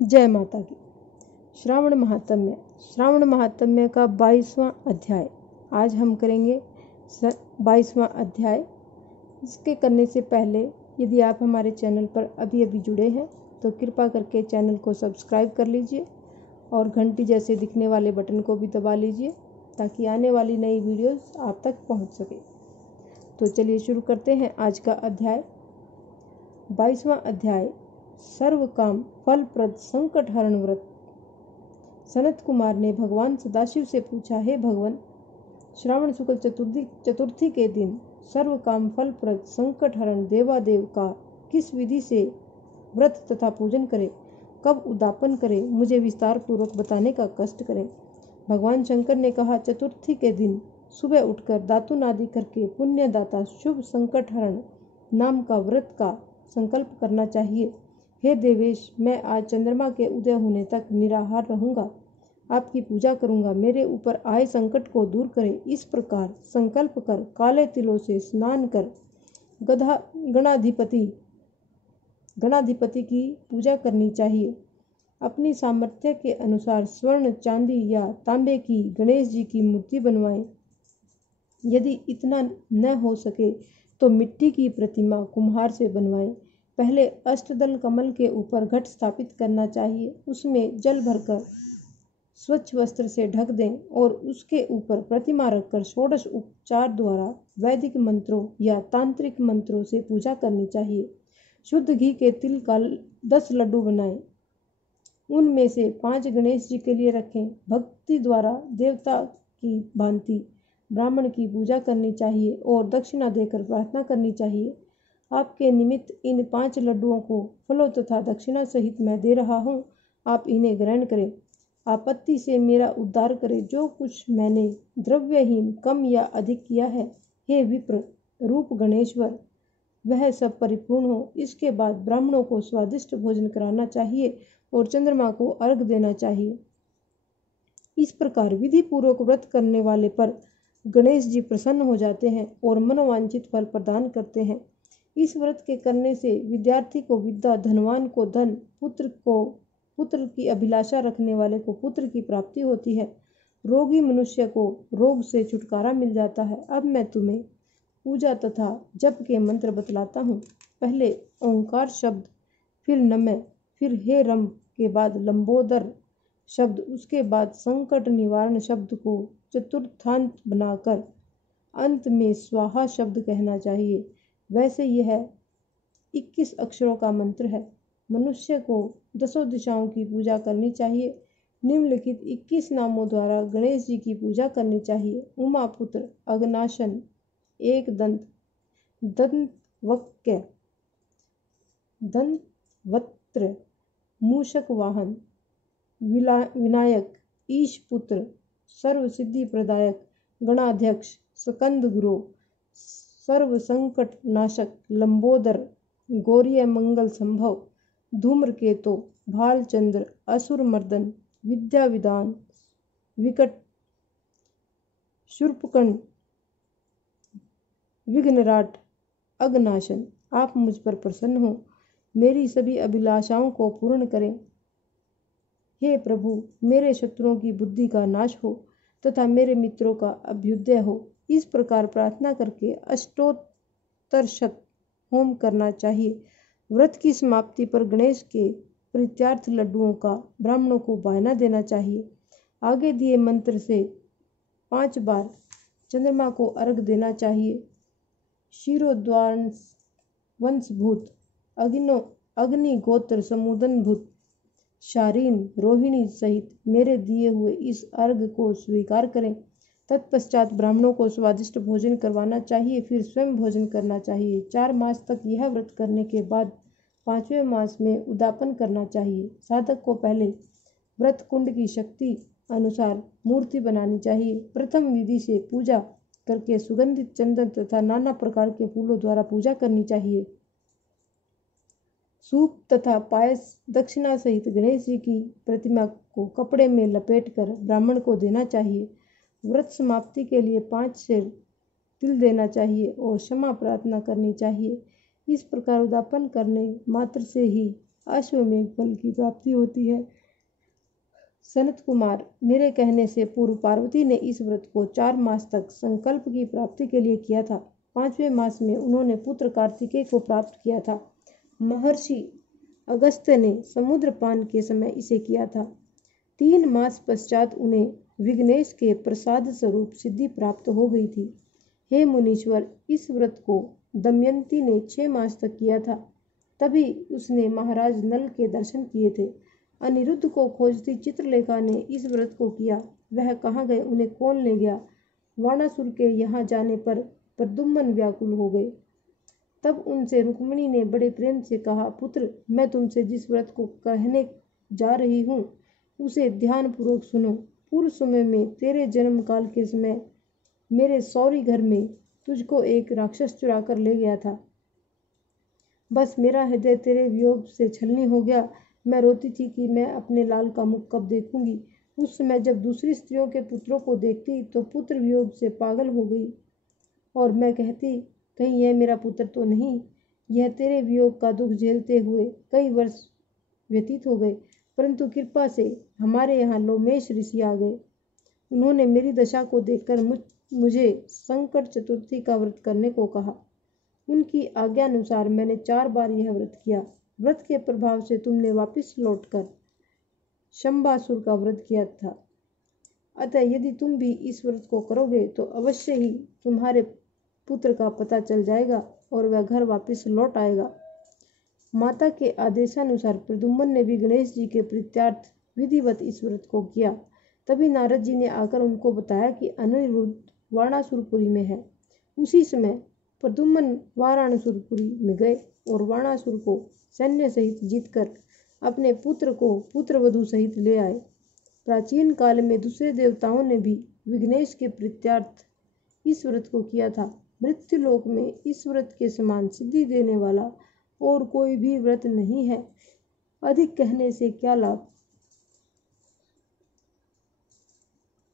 जय माता की। श्रावण महात्म्य। श्रावण महात्म्य का 22वां अध्याय आज हम करेंगे। 22वां अध्याय। इसके करने से पहले यदि आप हमारे चैनल पर अभी जुड़े हैं तो कृपा करके चैनल को सब्सक्राइब कर लीजिए और घंटी जैसे दिखने वाले बटन को भी दबा लीजिए ताकि आने वाली नई वीडियोस आप तक पहुंच सके। तो चलिए शुरू करते हैं आज का अध्याय। 22वां अध्याय सर्व काम फलप्रद संकट हरण व्रत। सनत कुमार ने भगवान सदाशिव से पूछा, हे भगवान, श्रावण शुक्ल चतुर्थी के दिन सर्व काम फलप्रद संकट हरण देवादेव का किस विधि से व्रत तथा पूजन करें, कब उद्यापन करें, मुझे विस्तार पूर्वक बताने का कष्ट करें। भगवान शंकर ने कहा, चतुर्थी के दिन सुबह उठकर दातुन आदि करके पुण्यदाता शुभ संकट हरण नाम का व्रत का संकल्प करना चाहिए। हे देवेश, मैं आज चंद्रमा के उदय होने तक निराहार रहूंगा, आपकी पूजा करूंगा, मेरे ऊपर आए संकट को दूर करें। इस प्रकार संकल्प कर काले तिलों से स्नान कर गणाधिपति की पूजा करनी चाहिए। अपनी सामर्थ्य के अनुसार स्वर्ण, चांदी या तांबे की गणेश जी की मूर्ति बनवाएं। यदि इतना न हो सके तो मिट्टी की प्रतिमा कुम्हार से बनवाएं। पहले अष्टदल कमल के ऊपर घट स्थापित करना चाहिए, उसमें जल भरकर स्वच्छ वस्त्र से ढक दें और उसके ऊपर प्रतिमा रखकर षोडश उपचार द्वारा वैदिक मंत्रों या तांत्रिक मंत्रों से पूजा करनी चाहिए। शुद्ध घी के तिल का 10 लड्डू बनाएं, उनमें से 5 गणेश जी के लिए रखें। भक्ति द्वारा देवता की भांति ब्राह्मण की पूजा करनी चाहिए और दक्षिणा देकर प्रार्थना करनी चाहिए। आपके निमित्त इन 5 लड्डुओं को फलों तथा दक्षिणा सहित मैं दे रहा हूँ, आप इन्हें ग्रहण करें। आपत्ति से मेरा उद्धार करें। जो कुछ मैंने द्रव्यहीन कम या अधिक किया है, हे विप्र रूप गणेश्वर, वह सब परिपूर्ण हो। इसके बाद ब्राह्मणों को स्वादिष्ट भोजन कराना चाहिए और चंद्रमा को अर्घ देना चाहिए। इस प्रकार विधि पूर्वक व्रत करने वाले पर गणेश जी प्रसन्न हो जाते हैं और मनोवांछित फल प्रदान करते हैं। इस व्रत के करने से विद्यार्थी को विद्या, धनवान को धन, पुत्र की अभिलाषा रखने वाले को पुत्र की प्राप्ति होती है, रोगी मनुष्य को रोग से छुटकारा मिल जाता है। अब मैं तुम्हें पूजा तथा जप के मंत्र बतलाता हूँ। पहले ओंकार शब्द, फिर नमः, फिर हे रम के बाद लंबोदर शब्द, उसके बाद संकट निवारण शब्द को चतुर्थांत बनाकर अंत में स्वाहा शब्द कहना चाहिए। वैसे यह 21 अक्षरों का मंत्र है। मनुष्य को 10 दिशाओं की पूजा करनी चाहिए। निम्नलिखित 21 नामों द्वारा गणेश जी की पूजा करनी चाहिए। उमापुत्र, अग्नाशन, एक दंत, दंतवक्य, दंतवक्त्र, मूषक वाहन, विनायक, ईशपुत्र, सर्व सिद्धि प्रदायक, गणाध्यक्ष, स्कंद गुरु, सर्व संकट नाशक, लंबोदर, गौरीय मंगल संभव, धूम्रकेतु, भालचंद्र, असुर मर्दन, विद्या विदान, विकट, शूर्पकर्ण, विघ्नराट, अग्नाशन। आप मुझ पर प्रसन्न हो, मेरी सभी अभिलाषाओं को पूर्ण करें। हे प्रभु, मेरे शत्रुओं की बुद्धि का नाश हो तथा मेरे मित्रों का अभ्युदय हो। इस प्रकार प्रार्थना करके अष्टोत्तरशत होम करना चाहिए। व्रत की समाप्ति पर गणेश के प्रीत्यार्थ लड्डुओं का ब्राह्मणों को बायना देना चाहिए। आगे दिए मंत्र से 5 बार चंद्रमा को अर्घ देना चाहिए। क्षीरोद्वार वंशभूत, अग्नि गोत्र समुदनभूत, शारीन, रोहिणी सहित मेरे दिए हुए इस अर्घ को स्वीकार करें। तत्पश्चात ब्राह्मणों को स्वादिष्ट भोजन करवाना चाहिए, फिर स्वयं भोजन करना चाहिए। 4 मास तक यह व्रत करने के बाद 5वें मास में उद्यापन करना चाहिए। साधक को पहले व्रत कुंड की शक्ति अनुसार मूर्ति बनानी चाहिए। प्रथम विधि से पूजा करके सुगंधित चंदन तथा नाना प्रकार के फूलों द्वारा पूजा करनी चाहिए। सूप तथा पायस दक्षिणा सहित गणेश जी की प्रतिमा को कपड़े में लपेटकर ब्राह्मण को देना चाहिए। व्रत समाप्ति के लिए 5 सेर तिल देना चाहिए और क्षमा प्रार्थना करनी चाहिए। इस प्रकार उद्यापन करने मात्र से ही अश्वमेघ फल की प्राप्ति होती है। सनत कुमार, मेरे कहने से पूर्व पार्वती ने इस व्रत को 4 मास तक संकल्प की प्राप्ति के लिए किया था। 5वें मास में उन्होंने पुत्र कार्तिकेय को प्राप्त किया था। महर्षि अगस्त्य ने समुद्र पान के समय इसे किया था। 3 मास पश्चात उन्हें विघ्नेश के प्रसाद स्वरूप सिद्धि प्राप्त हो गई थी। हे मुनीश्वर, इस व्रत को दमयंती ने 6 मास तक किया था। तभी उसने महाराज नल के दर्शन किए थे। अनिरुद्ध को खोजती चित्रलेखा ने इस व्रत को किया। वह कहाँ गए, उन्हें कौन ले गया? वाणासुर के यहाँ जाने पर प्रद्युम्न व्याकुल हो गए। तब उनसे रुक्मिणी ने बड़े प्रेम से कहा, पुत्र, मैं तुमसे जिस व्रत को कहने जा रही हूँ उसे ध्यानपूर्वक सुनो। पूर्व समय में तेरे जन्म काल के समय मेरे सौरी घर में तुझको एक राक्षस चुरा कर ले गया था। बस मेरा हृदय तेरे वियोग से छलनी हो गया। मैं रोती थी कि मैं अपने लाल का मुख कब देखूंगी। उस समय जब दूसरी स्त्रियों के पुत्रों को देखती तो पुत्र वियोग से पागल हो गई और मैं कहती, कहीं यह मेरा पुत्र तो नहीं। यह तेरे वियोग का दुख झेलते हुए कई वर्ष व्यतीत हो गए, परंतु कृपा से हमारे यहाँ लोमेश ऋषि आ गए। उन्होंने मेरी दशा को देखकर मुझे संकट चतुर्थी का व्रत करने को कहा। उनकी आज्ञानुसार मैंने 4 बार यह व्रत किया। व्रत के प्रभाव से तुमने वापस लौटकर शंबासुर का व्रत किया था। अतः यदि तुम भी इस व्रत को करोगे तो अवश्य ही तुम्हारे पुत्र का पता चल जाएगा और वह घर वापस लौट आएगा। माता के आदेशानुसार प्रद्युम्न ने भी गणेश जी के प्रीत्यार्थ विधिवत इस व्रत को किया। तभी नारद जी ने आकर उनको बताया कि अनिरुद्ध वाणासुरपुरी में है। उसी समय प्रद्युम्न वाराणसुरपुरी में गए और वाणासुर को सैन्य सहित जीतकर अपने पुत्र को पुत्रवधू सहित ले आए। प्राचीन काल में दूसरे देवताओं ने भी विघ्नेश के प्रीत्यार्थ इस व्रत को किया था। मृत्युलोक में इस व्रत के समान सिद्धि देने वाला और कोई भी व्रत नहीं है। अधिक कहने से क्या लाभ।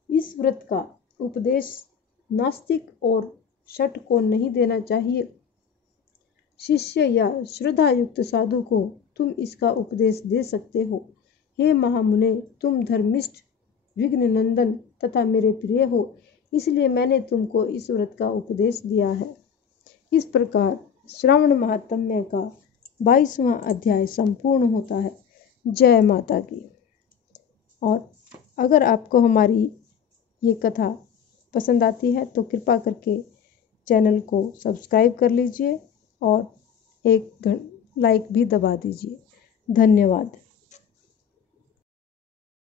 इस व्रत का उपदेश नास्तिक और शठ को नहीं देना चाहिए। शिष्य या श्रद्धा युक्त साधु को तुम इसका उपदेश दे सकते हो। हे महामुने, तुम धर्मिष्ठ, विघ्न नंदन तथा मेरे प्रिय हो, इसलिए मैंने तुमको इस व्रत का उपदेश दिया है। इस प्रकार श्रावण महात्म्य का 22वां अध्याय संपूर्ण होता है। जय माता की। और अगर आपको हमारी ये कथा पसंद आती है तो कृपा करके चैनल को सब्सक्राइब कर लीजिए और एक लाइक भी दबा दीजिए। धन्यवाद।